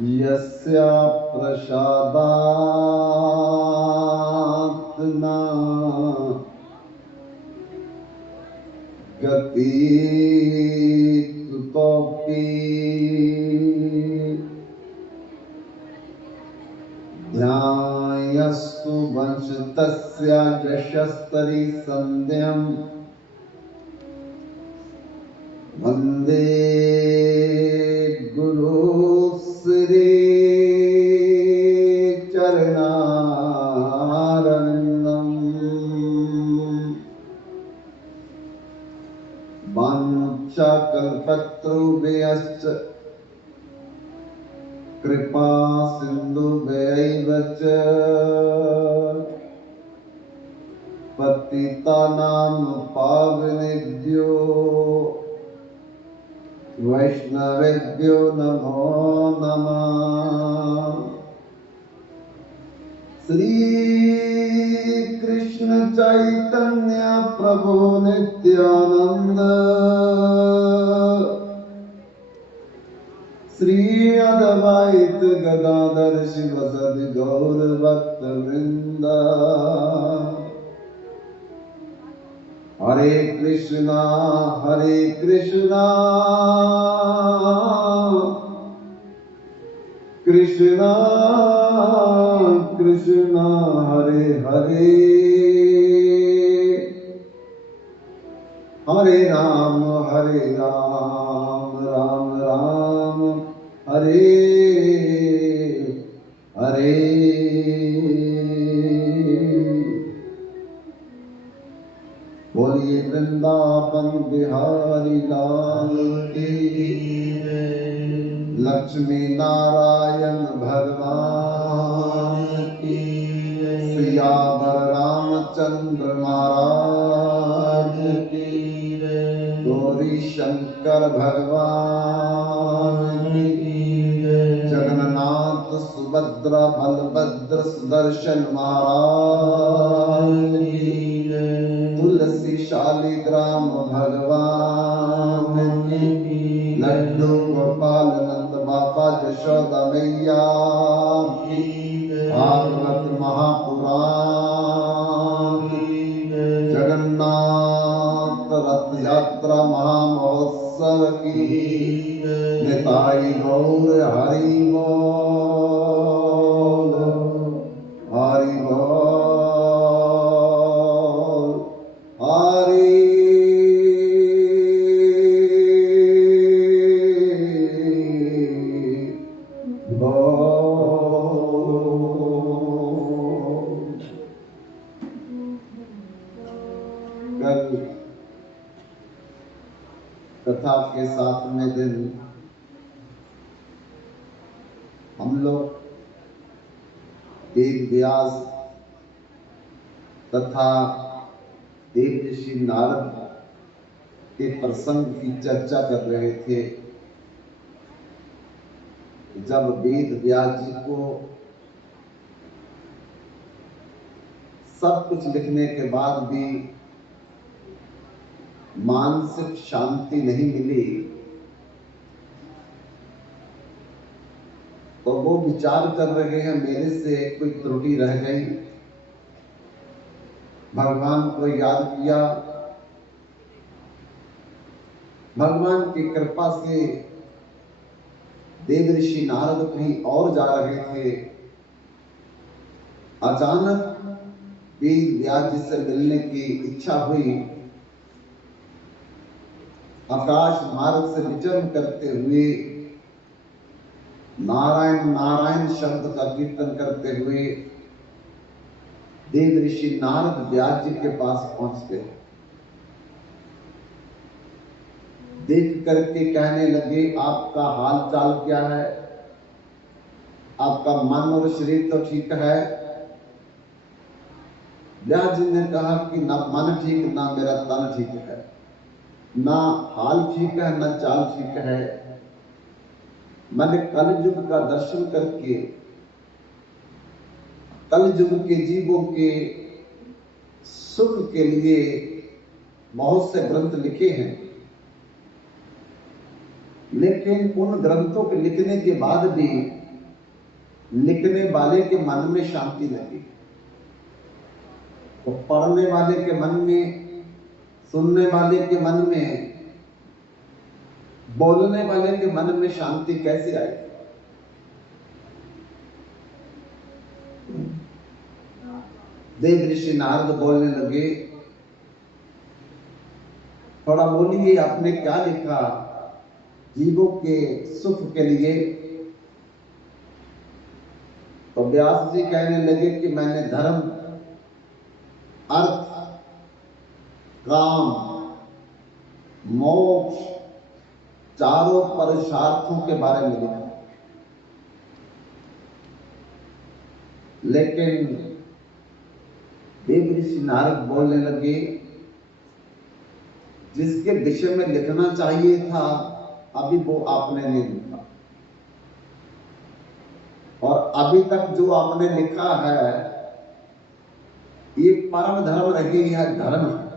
यस्या प्रसादात् न गति कुतोऽपि ध्यायस्तु वंशतस्य यशस्तरी संध्यम् वंदे गुरु श्री चरणारविन्दम् वाञ्छाकल्पतरुभ्यश्च कृपा सिन्धुभ्यैव च पतितानां पावनेभ्यो वैष्णवेभ्यो नमो नमः। श्री कृष्ण चैतन्य प्रभु नित्यानंद श्री अद्वैत गदाधर शिवसदि गौर भक्तवृंद। हरे कृष्णा कृष्णा कृष्णा हरे हरे हरे राम राम राम हरे हरे। बोलिए वृंदावन बिहारी लाल की, लक्ष्मी नारायण भगवान की, सियावर रामचंद्र महाराज की, गौरी शंकर भगवान की, जगन्नाथ सुभद्रा बलभद्र सुदर्शन महाराज की, तुलसी शालिग्राम भगवान की, लड्डू गोपाल नंद बाबा यशोदा मैया की, भागवत महापुराण की, जगन्नाथ रथ यात्रा महामहोत्सव की, निताई गौर हरि बोल हरि बोल हरि कल कथा के 7वें दिन हम लोग वेद व्यास तथा देव ऋषि नारद के प्रसंग की चर्चा कर रहे थे। जब वेद व्यास जी को सब कुछ लिखने के बाद भी मानसिक शांति नहीं मिली, तो वो विचार कर रहे हैं मेरे से कोई त्रुटि रह गई। भगवान को याद किया, भगवान की कृपा से देव ऋषि नारद कहीं और जा रहे थे। अचानक वेद व्यास जी से मिलने की इच्छा हुई। आकाश मार्ग से विचरण करते हुए नारायण नारायण शब्द का कीर्तन करते हुए देव ऋषि नारद व्यास जी के पास पहुंचते, देख करके कहने लगे, आपका हाल चाल क्या है? आपका मन और शरीर तो ठीक है? व्यास जी ने कहा कि ना मन ठीक ना मेरा तन ठीक है, ना हाल ठीक है ना चाल ठीक है। मैंने कलयुग का दर्शन करके कलयुग के जीवों के सुख के लिए बहुत से ग्रंथ लिखे हैं, लेकिन उन ग्रंथों के लिखने के बाद भी लिखने वाले के मन में शांति लगे, तो पढ़ने वाले के मन में, सुनने वाले के मन में, बोलने वाले के मन में शांति कैसे आएगी? देव ऋषि नारद बोलने लगे, थोड़ा बोलिए आपने क्या लिखा जीवों के सुख के लिए? तो व्यास जी कहने लगे कि मैंने धर्म, अर्थ, काम, मोक्ष, चारों पुरुषार्थों के बारे में लिखा। लेकिन देव ऋषि नारद बोलने लगे, जिसके विषय में लिखना चाहिए था अभी वो आपने नहीं लिखा, और अभी तक जो आपने लिखा है ये परम धर्म रहे, यह धर्म है।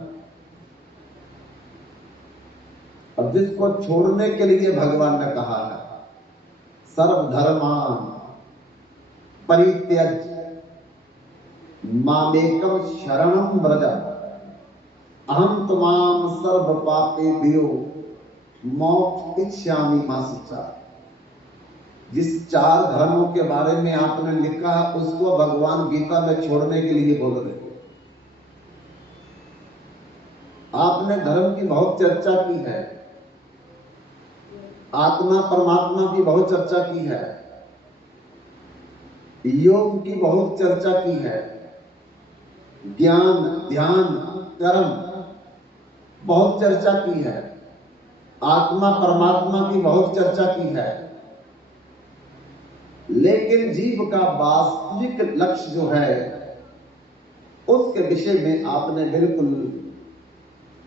अब जिसको छोड़ने के लिए भगवान ने कहा है, सर्वधर्मान परित्यज मामेकम शरणम व्रज अहम तमाम सर्व पापेभ्यो मोक्ष इच्छामि मा शुचा। जिस 4 धर्मों के बारे में आपने लिखा उसको भगवान गीता में छोड़ने के लिए बोल रहे हैं। आपने धर्म की बहुत चर्चा की है, आत्मा परमात्मा की बहुत चर्चा की है, योग की बहुत चर्चा की है, ज्ञान, ध्यान, कर्म बहुत चर्चा की है, आत्मा परमात्मा की बहुत चर्चा की है, लेकिन जीव का वास्तविक लक्ष्य जो है उसके विषय में आपने बिल्कुल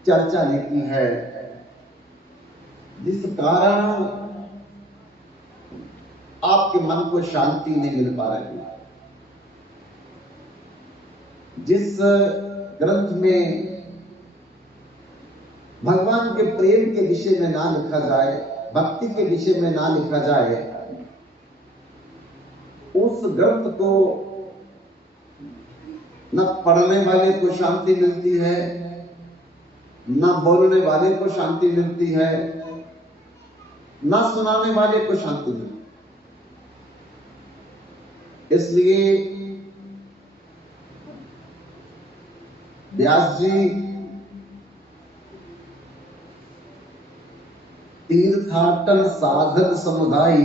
चर्चा नहीं की है, जिस कारण आपके मन को शांति नहीं मिल पा रही। जिस ग्रंथ में भगवान के प्रेम के विषय में ना लिखा जाए, भक्ति के विषय में ना लिखा जाए, उस ग्रंथ को न पढ़ने वाले को शांति मिलती है, न बोलने वाले को शांति मिलती है, न सुनाने वाले को शांति मिलती है। इसलिए व्यास जी तीर्थाटन साधक समुदाय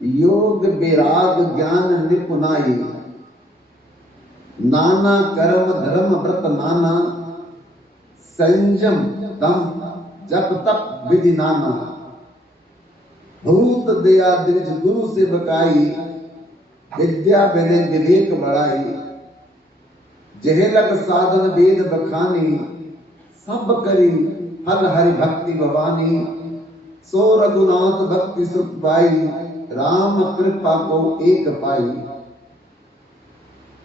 योग विराग ज्ञान निपुनाई नाना कर्म धर्म व्रत नाना संयम दम जप तप विधि नाना भूत दया द्विज गुरु से बकाई विद्या विनय विवेक बढ़ाई जहेलक साधन वेद बखानी सब करी फल हरि भक्ति भवानी सो रघुनाथ भक्ति सुख पाई राम कृपा को एक पाई।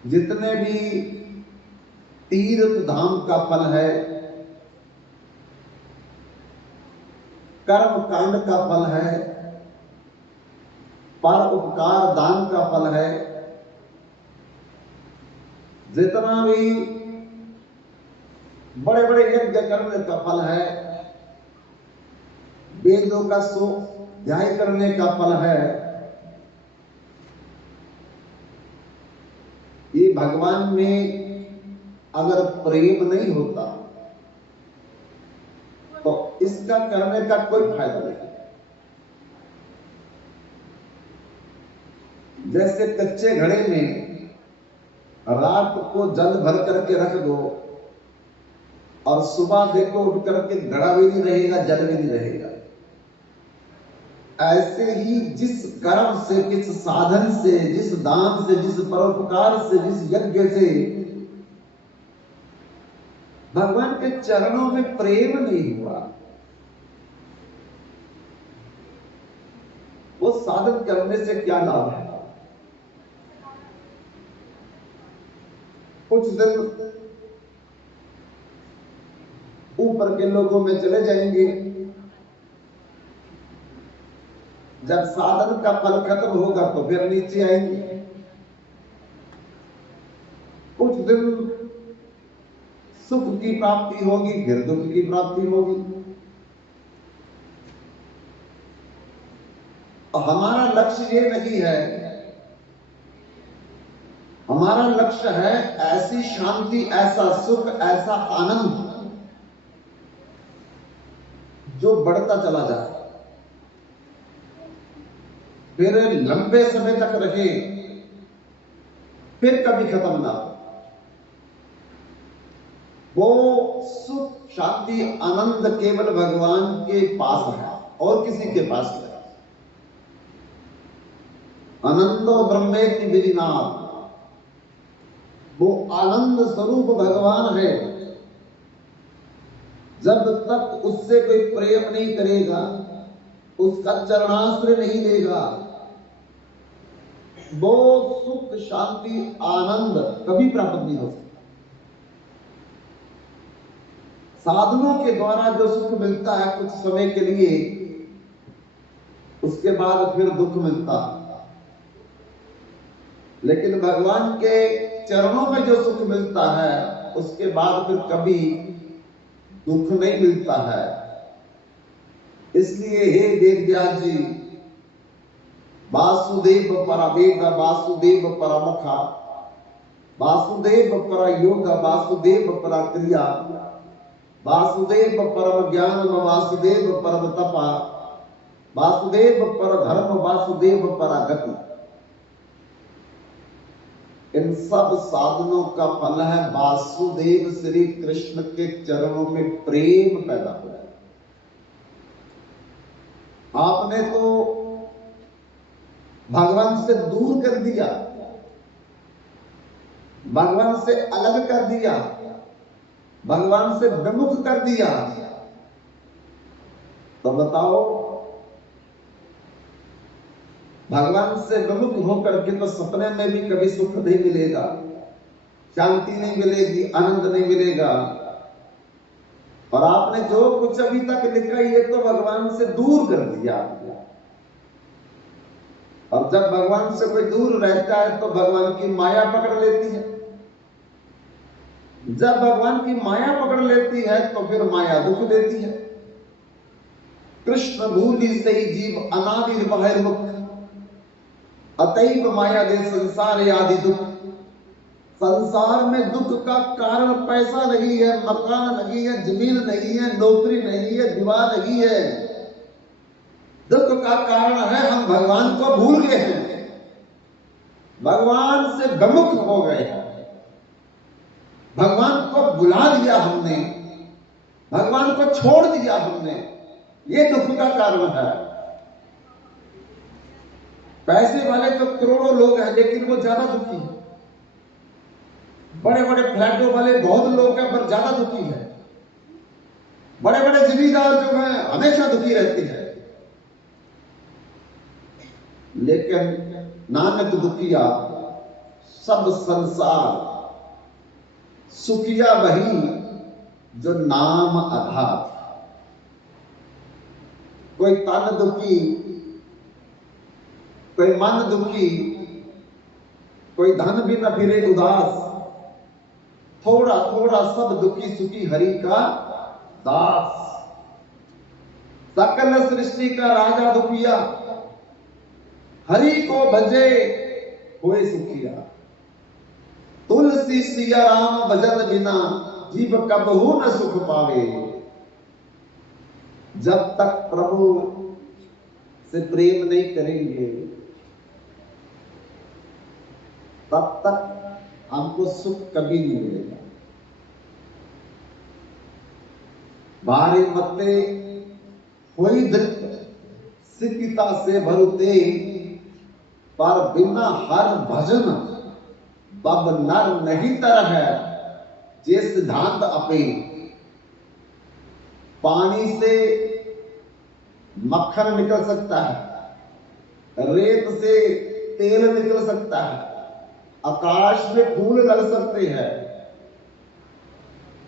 जितने भी तीर्थ धाम का फल है, कर्म कांड का फल है, पर उपकार दान का फल है, जितना भी बड़े बड़े यज्ञ करने का फल है, वेदों का स्वाध्याय करने का फल है, ये भगवान में अगर प्रेम नहीं होता तो इसका करने का कोई फायदा नहीं। जैसे कच्चे घड़े में रात को जल भर करके रख दो और सुबह देखो उठ करके घड़ा भी नहीं रहेगा, जल भी नहीं रहेगा। ऐसे ही जिस कर्म से, जिस साधन से, जिस दान से, जिस परोपकार से, जिस यज्ञ से भगवान के चरणों में प्रेम नहीं हुआ, वो साधन करने से क्या लाभ है? कुछ दिन ऊपर के लोगों में चले जाएंगे, जब साधन का फल खत्म होगा तो फिर नीचे आएंगे। कुछ दिन सुख की प्राप्ति होगी, फिर दुख की प्राप्ति होगी। हमारा लक्ष्य ये नहीं है, हमारा लक्ष्य है ऐसी शांति, ऐसा सुख, ऐसा आनंद जो बढ़ता चला जाए, फिर लंबे समय तक रहे, फिर कभी खत्म ना हो। वो सुख, शांति, आनंद केवल भगवान के पास है और किसी के पास नहीं। आनंदो ब्रह्मेति विधिनाथ, वो आनंद स्वरूप भगवान है। जब तक उससे कोई प्रेम नहीं करेगा, उसका चरणाश्रय नहीं लेगा, वो सुख, शांति, आनंद कभी प्राप्त नहीं हो सकता। साधनों के द्वारा जो सुख मिलता है कुछ समय के लिए, उसके बाद फिर दुख मिलता है। लेकिन भगवान के चरणों में जो सुख मिलता है उसके बाद फिर कभी दुख नहीं मिलता है। इसलिए हे वेदव्यास जी, वासुदेव परवेद, वासुदेव परमखा, वासुदेव पर योग, वासुदेव पर क्रिया, वासुदेव परम ज्ञान, वासुदेव परम तपा, वासुदेव पर धर्म, वासुदेव पर गति। इन सब साधनों का फल है वासुदेव श्री कृष्ण के चरणों में प्रेम पैदा हो जाए। आपने तो भगवान से दूर कर दिया, भगवान से अलग कर दिया, भगवान से विमुख कर दिया, तो बताओ भगवान से विमुख होकर के तो सपने में भी कभी सुख नहीं मिलेगा, शांति नहीं मिलेगी, आनंद नहीं मिलेगा। और आपने जो कुछ अभी तक लिखा ये तो भगवान से दूर कर दिया। और जब भगवान से कोई दूर रहता है तो भगवान की माया पकड़ लेती है। जब भगवान की माया पकड़ लेती है तो फिर माया दुख देती है। कृष्ण भूलि से ही जीव अनादि बहिर्मुख, अतैव माया दे संसार आदि दुख। संसार में दुख का कारण पैसा नहीं है, मकान नहीं है, जमीन नहीं है, नौकरी नहीं है, विवाह नहीं है। दुख का कारण है हम भगवान को भूल गए हैं, भगवान से विमुख हो गए हैं, भगवान को बुला दिया हमने, भगवान को छोड़ दिया हमने। ये दुख का कारण है। पैसे वाले तो करोड़ों लोग हैं लेकिन वो ज्यादा दुखी है। बड़े बड़े फ्लैटों वाले बहुत लोग हैं पर ज्यादा दुखी है। बड़े बड़े जमींदार जो हैं हमेशा दुखी रहते हैं। लेकिन नानक दुखिया सब संसार, सुखिया वही जो नाम आधार। कोई तन दुखी, कोई मन दुखी, कोई धन भी न फिरे उदास, थोड़ा थोड़ा सब दुखी सुखी हरि का दास। सकल सृष्टि का राजा दुखिया, हरि को भजे होए सुखिया। तुलसी सिया राम भजन बिना जीव कबहू न सुख पावे। जब तक प्रभु से प्रेम नहीं करेंगे तब तक हमको सुख कभी नहीं मिलेगा। बारे मते होई दृत सिकिता से भरुते, पर बिना हर भजन बब नर नहीं तरह है। जे सिद्धांत अपे, पानी से मक्खन निकल सकता है, रेत से तेल निकल सकता है, आकाश में फूल लग सकते हैं,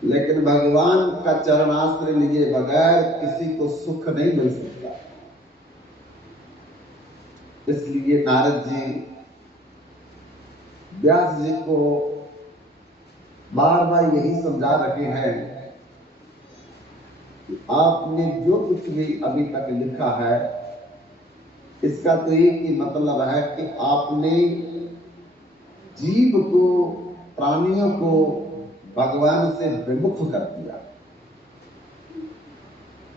लेकिन भगवान का चरणाश्रय लिए बगैर किसी को सुख नहीं मिल सकता। इसलिए नारद जी व्यास जी को बार बार यही समझा रहे हैं कि आपने जो कुछ भी अभी तक लिखा है, इसका तो एक ही मतलब है कि आपने जीव को, प्राणियों को भगवान से विमुख कर दिया।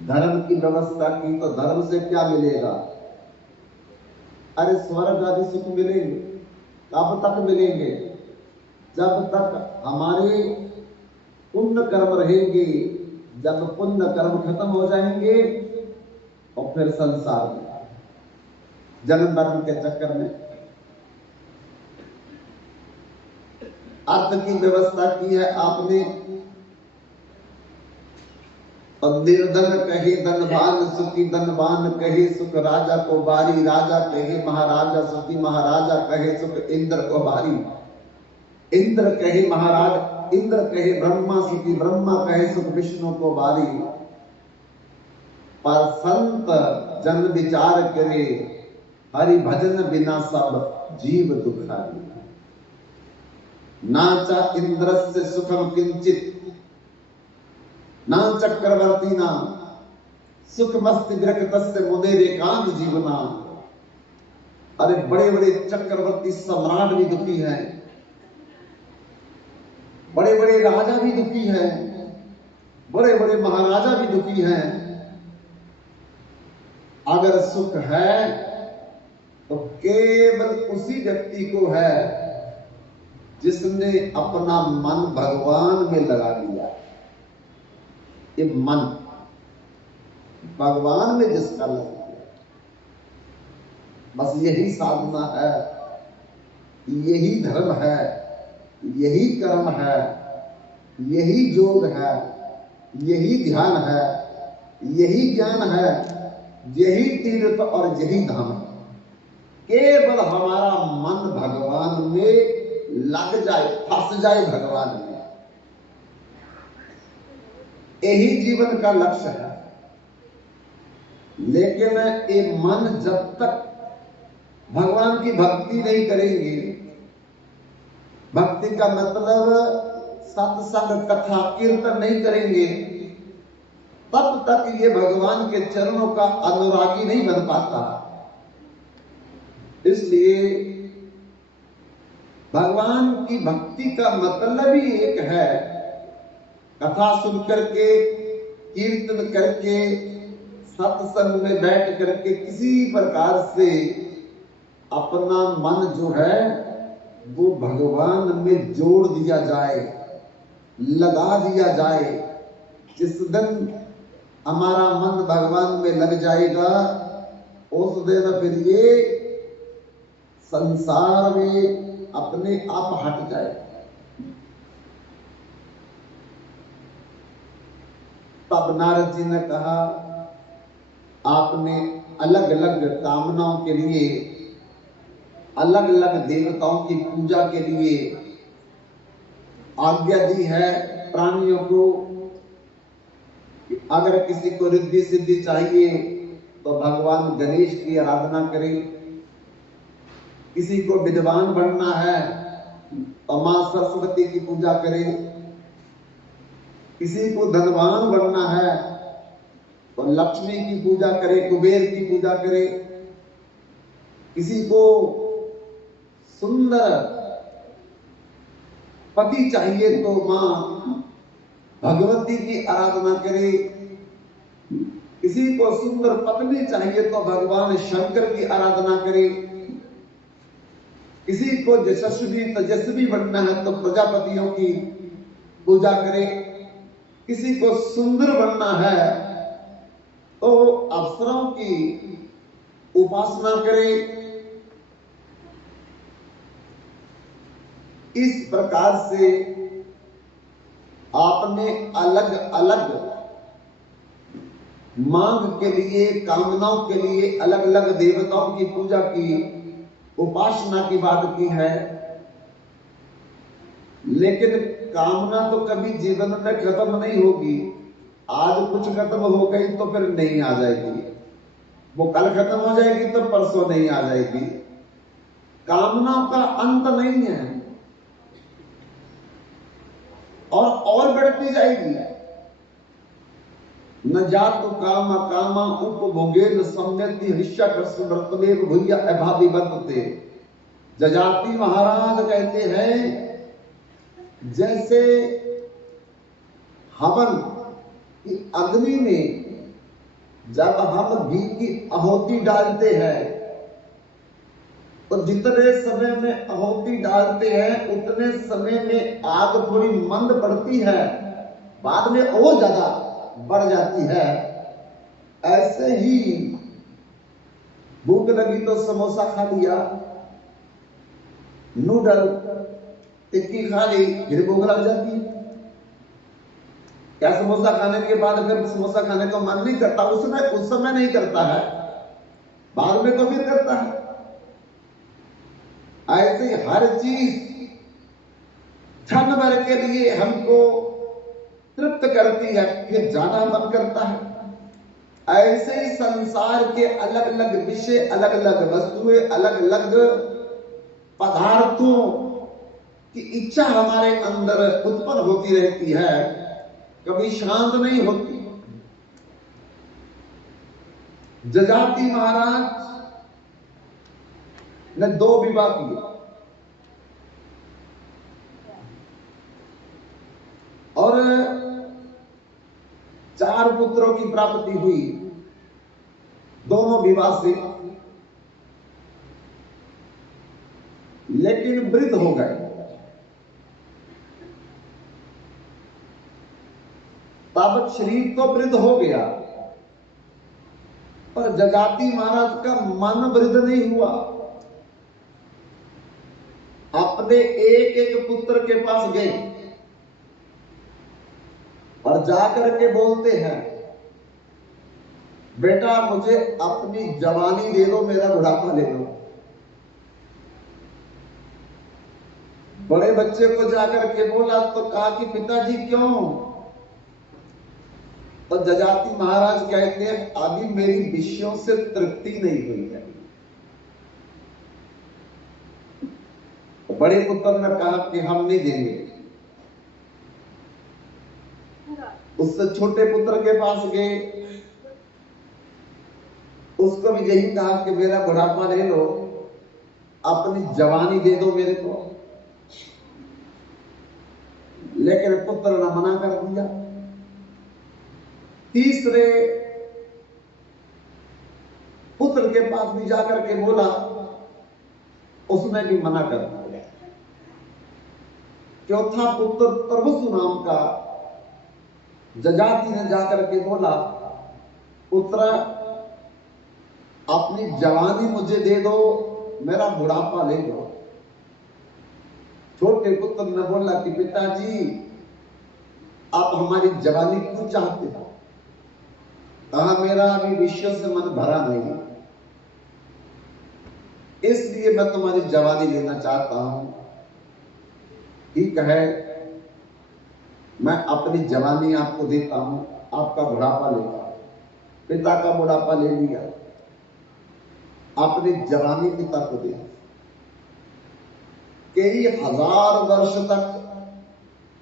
धर्म की व्यवस्था की तो धर्म से क्या मिलेगा? अरे स्वर्ग आदि सुख मिलेंगे, कब तक मिलेंगे? जब तक हमारे पुण्य कर्म रहेंगे। जब पुण्य कर्म खत्म हो जाएंगे और फिर संसार में जन्म मरण के चक्कर में अर्थ की व्यवस्था की है आपने। और निर्धन कहे धनवान सुखी, धनवान कहे सुख राजा को बारी, राजा कहे महाराजा सुखी, महाराजा कहे सुख इंद्र को बारी। इंद्र कहे महाराज, इंद्र कहे ब्रह्मा सुखी, ब्रह्मा कहे सुख विष्णु को बारी। पर संत जन विचार करे, हरि भजन बिना सब जीव दुखारी। नाचा इंद्रस्य सुखम किंचित, ना चक्रवर्ती ना सुख मस्ति विरक्तस्य मुनेरेकांत जीवना। अरे बड़े बड़े चक्रवर्ती सम्राट भी दुखी हैं, बड़े बड़े राजा भी दुखी हैं, बड़े बड़े महाराजा भी दुखी हैं। अगर सुख है तो केवल उसी व्यक्ति को है जिसने अपना मन भगवान में लगा दिया। ये मन भगवान में जिसका लग गया, बस यही साधना है, यही धर्म है, यही कर्म है, यही योग है, यही ध्यान है, यही ज्ञान है, यही तीर्थ और यही धाम है। केवल हमारा मन भगवान में लग जाए, फंस जाए भगवान में, यही जीवन का लक्ष्य है। लेकिन ये मन जब तक भगवान की भक्ति नहीं करेंगे, भक्ति का मतलब सत्संग कथा कीर्तन नहीं करेंगे, तब तक ये भगवान के चरणों का अनुरागी नहीं बन पाता। इसलिए भगवान की भक्ति का मतलब ही एक है, कथा सुन करके, कीर्तन करके, सत्संग में बैठ करके किसी प्रकार से अपना मन जो है वो भगवान में जोड़ दिया जाए, लगा दिया जाए। जिस दिन हमारा मन भगवान में लग जाएगा, उस दिन फिर ये संसार में अपने आप हट जाएगा। तब नारद जी ने कहा, आपने अलग अलग कामनाओं के लिए, अलग अलग देवताओं की पूजा के लिए आज्ञा दी है प्राणियों को। अगर किसी को रिद्धि सिद्धि चाहिए तो भगवान गणेश की आराधना करे, किसी को विद्वान बनना है तो मां सरस्वती की पूजा करे, किसी को धनवान बनना है तो लक्ष्मी की पूजा करे, कुबेर की पूजा करे, किसी को सुंदर पति चाहिए तो मां भगवती की आराधना करे, किसी को सुंदर पत्नी चाहिए तो भगवान शंकर की आराधना करे, किसी को यशस्वी तेजस्वी बनना है तो प्रजापतियों की पूजा करे, किसी को सुंदर बनना है तो अप्सराओं की उपासना करे। इस प्रकार से आपने अलग अलग मांग के लिए, कामनाओं के लिए अलग अलग देवताओं की पूजा की, उपासना की बात की है। लेकिन कामना तो कभी जीवन में खत्म नहीं होगी। आज कुछ खत्म हो गई तो फिर नहीं आ जाएगी, वो कल खत्म हो जाएगी तो परसों नहीं आ जाएगी। कामनाओं का अंत नहीं है और बढ़ती जाएगी। न जातु काम कामा उपभोगेन सम्यति हृष्य कृष्ण व्रतमेव भूय अभावी बनते। जजाति महाराज कहते हैं जैसे हवन की अग्नि में जब हम घी की आहुति डालते हैं तो जितने समय में आहुति डालते हैं उतने समय में आग थोड़ी मंद पड़ती है, बाद में और ज्यादा बढ़ जाती है। ऐसे ही भूख लगी तो समोसा खा लिया, नूडल टिक्की खा ली, फिर भूख लग जाती है। क्या समोसा खाने के बाद फिर समोसा खाने का मन नहीं करता? उस समय नहीं करता है, बाद में तो फिर करता है। ऐसे हर चीज क्षण भर के लिए हमको तृप्त करती है, फिर ज्यादा मन करता है। ऐसे ही संसार के अलग अलग विषय, अलग अलग वस्तुएं, अलग अलग पदार्थों की इच्छा हमारे अंदर उत्पन्न होती रहती है, कभी शांत नहीं होती। जजाति महाराज ने 2 विवाह किए और 4 पुत्रों की प्राप्ति हुई दोनों विवाह से, लेकिन वृद्ध हो गए। तब शरीर तो वृद्ध हो गया पर जजाति महाराज का मन वृद्ध नहीं हुआ। अपने एक एक पुत्र के पास गए और जाकर के बोलते हैं, बेटा मुझे अपनी जवानी दे दो, मेरा बुढ़ापा ले लो। बड़े बच्चे को जाकर के बोला तो कहा कि पिताजी क्यों? तो जजाति महाराज कहते हैं, अभी मेरी विषयों से तृप्ति नहीं हुई है। बड़े पुत्र ने कहा कि हम नहीं देंगे। उससे छोटे पुत्र के पास गए, उसको भी यही कहा कि मेरा बुढ़ापा ले लो, अपनी जवानी दे दो मेरे को। लेकिन पुत्र ने मना कर दिया। तीसरे पुत्र के पास भी जाकर के बोला, उसने भी मना कर दिया। चौथा पुत्र प्रभुसु नाम का जजाति ने जाकर के बोला, पुत्र अपनी जवानी मुझे दे दो, मेरा बुढ़ापा ले दो। छोटे पुत्र ने बोला कि पिताजी आप हमारी जवानी क्यों चाहते हो? कहा मेरा अभी विषयों से मन भरा नहीं, इसलिए मैं तुम्हारी जवानी लेना चाहता हूं। ठीक है, मैं अपनी जवानी आपको देता हूं, आपका बुढ़ापा लेता हूं। पिता का बुढ़ापा ले लिया, अपनी जवानी पिता को दे। कई हजार वर्ष तक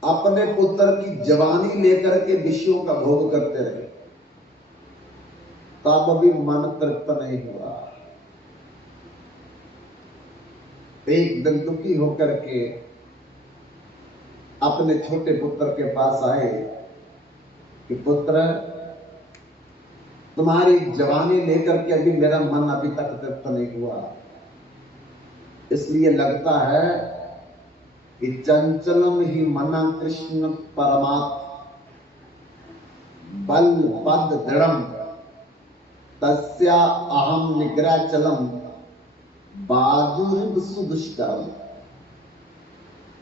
अपने पुत्र की जवानी लेकर के विषयों का भोग करते रहे, तब भी मन तृप्त नहीं हुआ। एक दिन दुखी होकर के अपने छोटे पुत्र के पास आए कि पुत्र तुम्हारी जवानी लेकर के अभी मेरा मन अभी तक तृप्त नहीं हुआ, इसलिए लगता है कि चंचलम ही मना कृष्ण परमात्मा बल पद दृढ़म तस्या अहम निग्रहचलम बाजुरिव सुदुष्टम।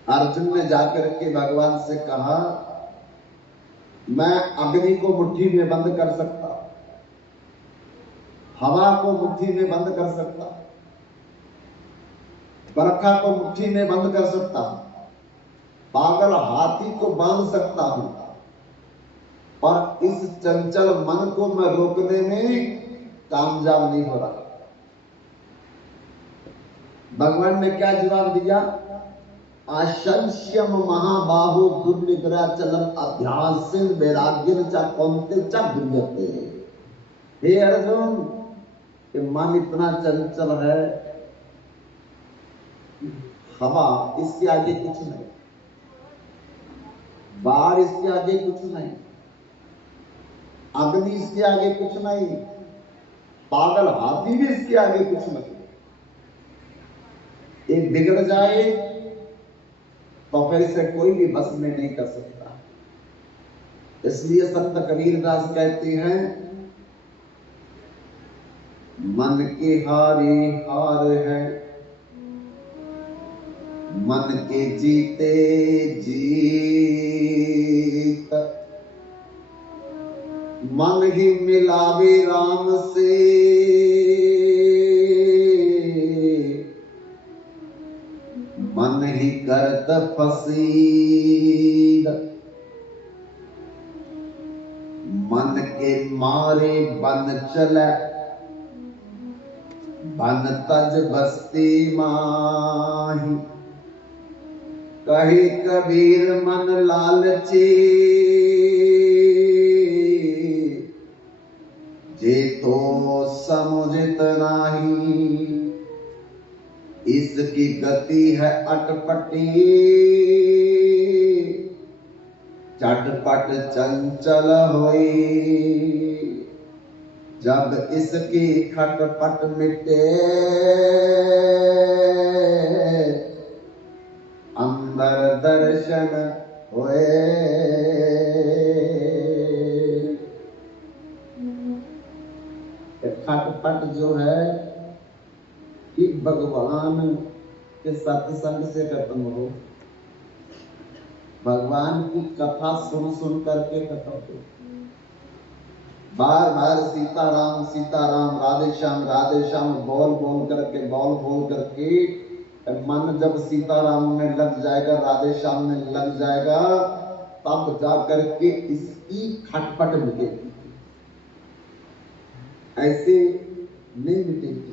अर्जुन ने जाकर के भगवान से कहा, मैं अग्नि को मुट्ठी में बंद कर सकता, हवा को मुट्ठी में बंद कर सकता, बरखा को मुट्ठी में बंद कर सकता, पागल हाथी को बांध सकता हूं, पर इस चंचल मन को मैं रोकने में कामयाब नहीं हो रहा। भगवान ने क्या जवाब दिया? आशंस्यम महाबाहु दुर्निद्राचलम अध्यासिन वैराग्यन च कौन्ते च दुर्यते। हे अर्जुन, ये मन इतना चंचल है, हवा इसके आगे कुछ नहीं, बाढ़ इसके आगे कुछ नहीं, अग्नि इसके आगे कुछ नहीं, पागल हाथी भी इसके आगे कुछ नहीं। ये बिगड़ जाए तो फिर इसे कोई भी बस में नहीं कर सकता। इसलिए संत कबीरदास कहते हैं, मन के हारे हार है, मन के जीते जीत, मन ही मिलावे राम से, मन ही करत फसीद, मन के मारे बन चले, बन तज बस्ती माही। कहे कबीर मन लालची, जे तो समुझत नाही। इसकी गति है अटपटी, चटपट चंचल होई। जब इसकी खटपट मिटे, अंदर दर्शन होए। खटपट जो है कि भगवान के सत्संग से खत्म हो, भगवान की कथा सुन सुन करके खत्म हो। बार बार सीताराम सीताराम, राधे श्याम बोल बोल करके मन जब सीताराम में लग जाएगा, राधे श्याम में लग जाएगा, तब जा करके इसकी खटपट मिटेगी, ऐसे नहीं मिटेगी।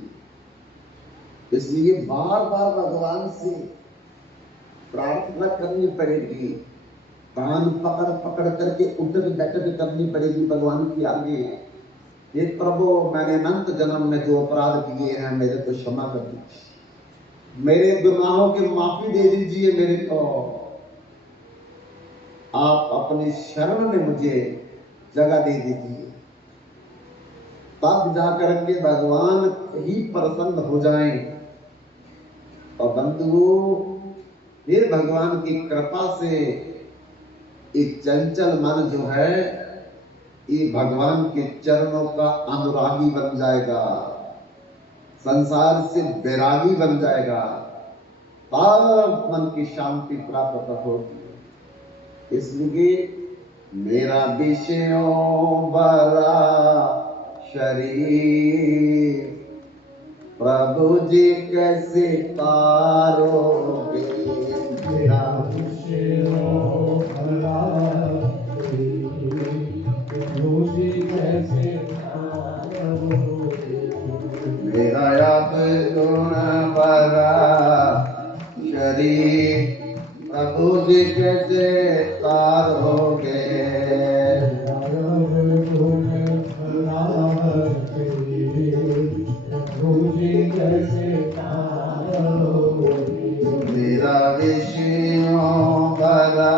इसलिए बार बार भगवान से प्रार्थना करनी पड़ेगी, कान पकड़ पकड़ करके उठक बैठक करनी पड़ेगी भगवान की आगे। ये प्रभु, मैंने अनंत जन्म में जो अपराध किए हैं मेरे को क्षमा कर दीजिए, मेरे गुनाहों की माफी दे दीजिए, मेरे को आप अपनी शरण में मुझे जगह दे दीजिए। तब जाकर के भगवान ही प्रसन्न हो जाएं। और बंधुओं, फिर भगवान की कृपा से एक चंचल मन जो है, ये भगवान के चरणों का अनुरागी बन जाएगा, संसार से बैरागी बन जाएगा, तब मन की शांति प्राप्त होगी। इसलिए मेरा विषयों भरा शरीर, प्रभु जी कैसे तारोगे। मेरा विषयों भरा शरीर, प्रभु जी कैसे तारोगे। मेरा आप गुण भरा शरीर, प्रभु जी कैसे तारोगे। मेरा विषयों भरा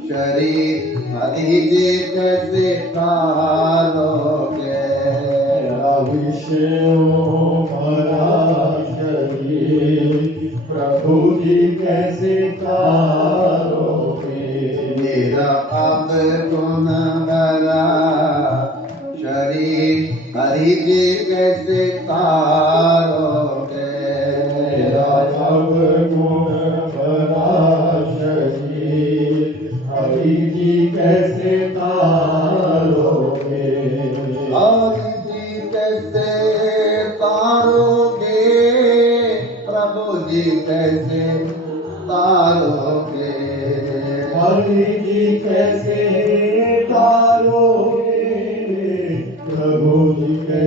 शरीर, हरि जी कैसे तारोगे। मेरा विषयों भरा शरीर, प्रभु जी कैसे तारोगे। मेरा अब गुण भरा शरीर, हरि जी कैसे तारोगे। मेरा अब गुण भरा शरीर, हरि जी कैसे तारोगे। हरि जी कैसे तारोगे, प्रभु जी कैसे तारोगे। हरि जी कैसे तारोगे, प्रभु जी कैसे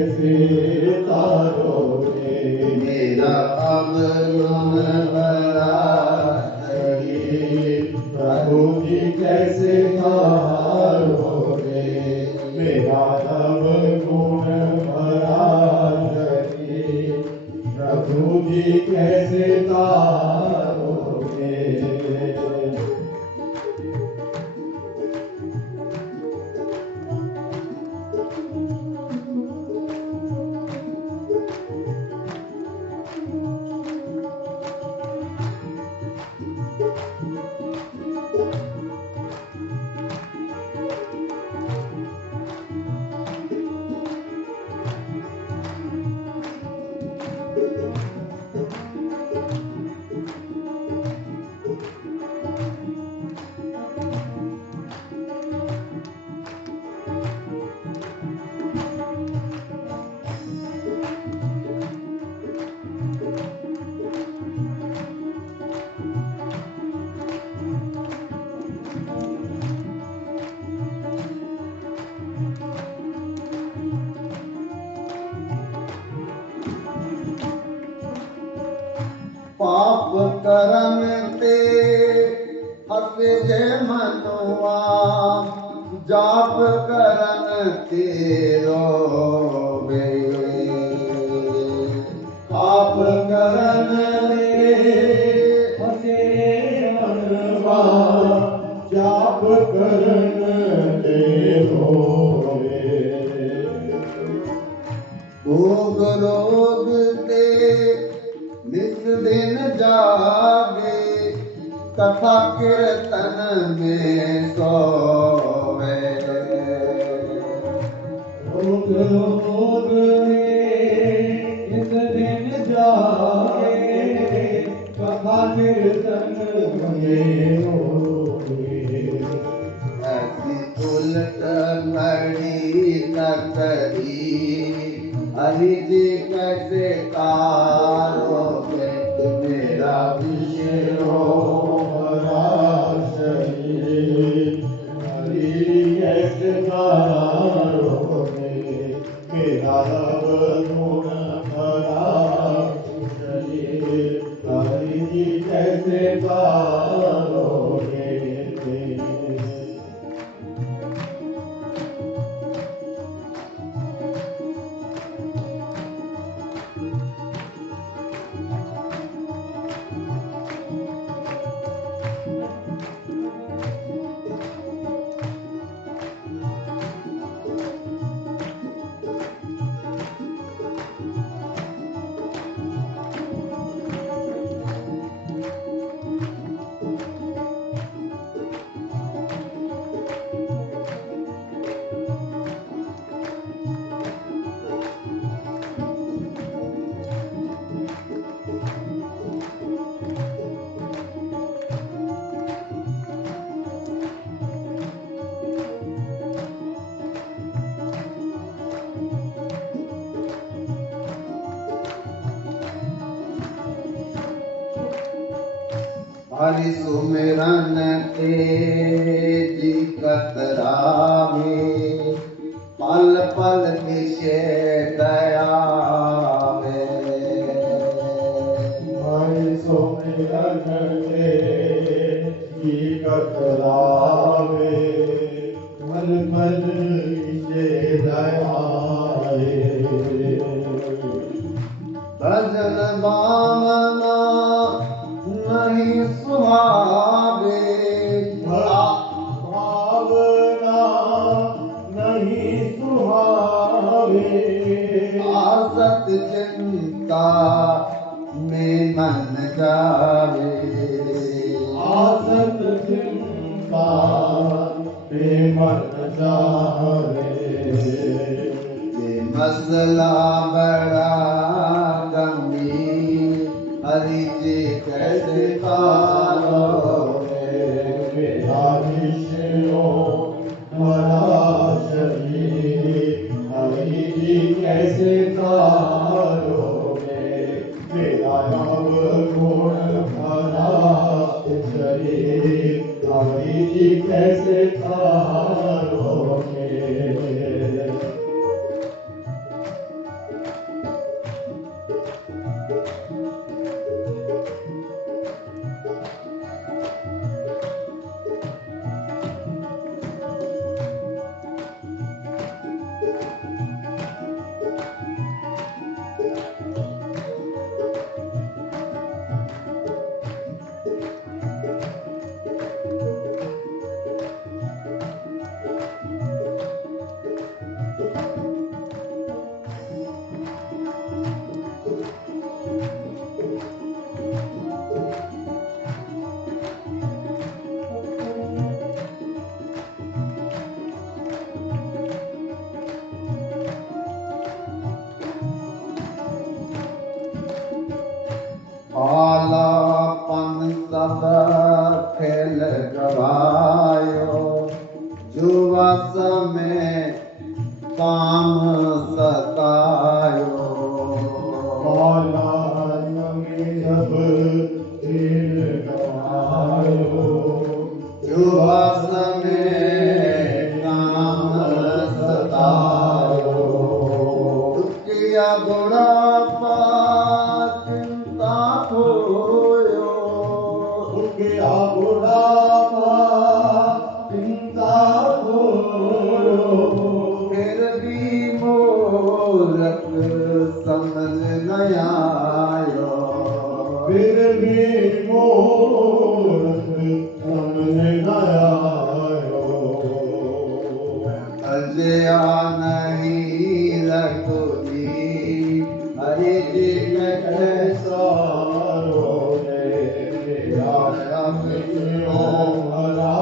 पाप करन ते हसे जे मनुआ जाप करन ते रोवे पाप करन ते हसे मनुआ जाप करन ते रोवे भोग रोग ते नित दिन जागे कथा कीर्तन में सोवे भोग रोग में नित दिन जागे कथा कीर्तन में सोवे ऐसी उलट घड़ी न करी हरि जी कैसे तारोगे मेरा विषयो शरीर हरि कैसे तारोगे मेरा गुण भरा शरीर हरि जी कैसे तारोगे हरि सुमिरन ते जी कतरावे पल पल किसे दयावे हरि सुमिरन ते जी कतरावे पल पल किसे दयावे भजन बामना नहीं सुहावे भावना नहीं सुहावे आसत चिंता में मन जावे आसत चिंता में मन जावे ये मसला बड़ा गंभीर हरि जी कैसे तारोगे मेरा विषयो भरा शरीर हरि जी कैसे तारोगे मेरा गुण भरा शरीर हरि जी कैसे तारोगे आलापन सब खेल गवायो जुवा में काम सतायो आलापन सब खेल गवायो जुवा में काम सतायो दुखिया बुढ़ापा चिंता हो समझ न आयो, फिर भी मूरत समझ न आयो। अजया नहीं रखोगी हरि जी कैसा सारोगे आया मित्रों भला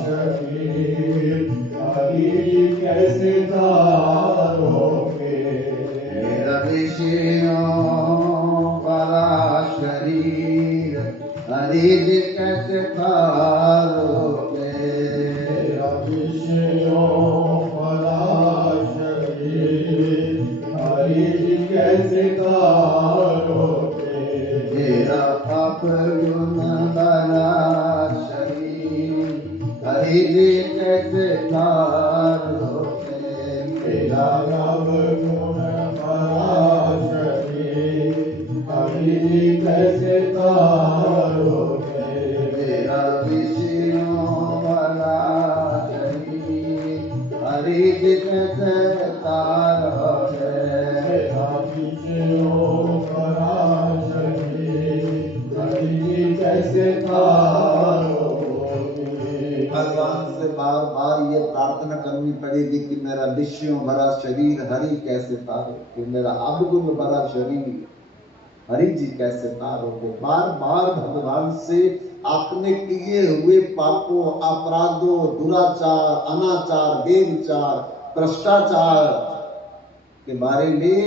शरीर, हरि कैसे तारोगे। मेरा विषयों वाला शरीर हरि जी कैसे तारोगे। मेरा विषयों भला शरीर, हरि जी कैसे तारोगे। मेरा पाप गुण भरा शरीर हरि जी कैसे तारोगे। मेरा नव गुण भरा शरीर, हरि जी कैसे तारोगे। मेरा विषयों वाला शरीर हरि जी कैसे तारोगे। मेरा विषयों भरा शरीर, हरि जी कैसे तारोगे। भगवान से बार बार ये प्रार्थना करनी पड़ेगी कि मेरा विषयों भरा शरीर हरि कैसे तारोगे, मेरा अवगुण भरा शरीर हरि जी कैसे तारोगे। बार बार भगवान से आपने किए हुए पापों, अपराधों, दुराचार, अनाचार, व्यभिचार, भ्रष्टाचार के बारे में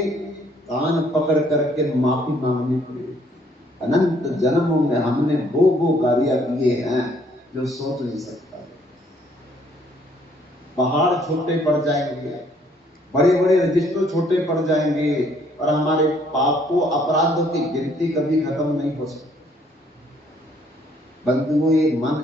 कान पकड़ करके माफी मांगनी पड़ेगी। अनंत जन्मों में हमने वो कार्य किए हैं जो सोच नहीं सकता। पहाड़ छोटे पड़ जाएंगे, बड़े बड़े रजिस्टर छोटे पड़ जाएंगे, और हमारे पापों अपराधों की गिनती कभी खत्म नहीं हो सकती। बंधुओं, ये मन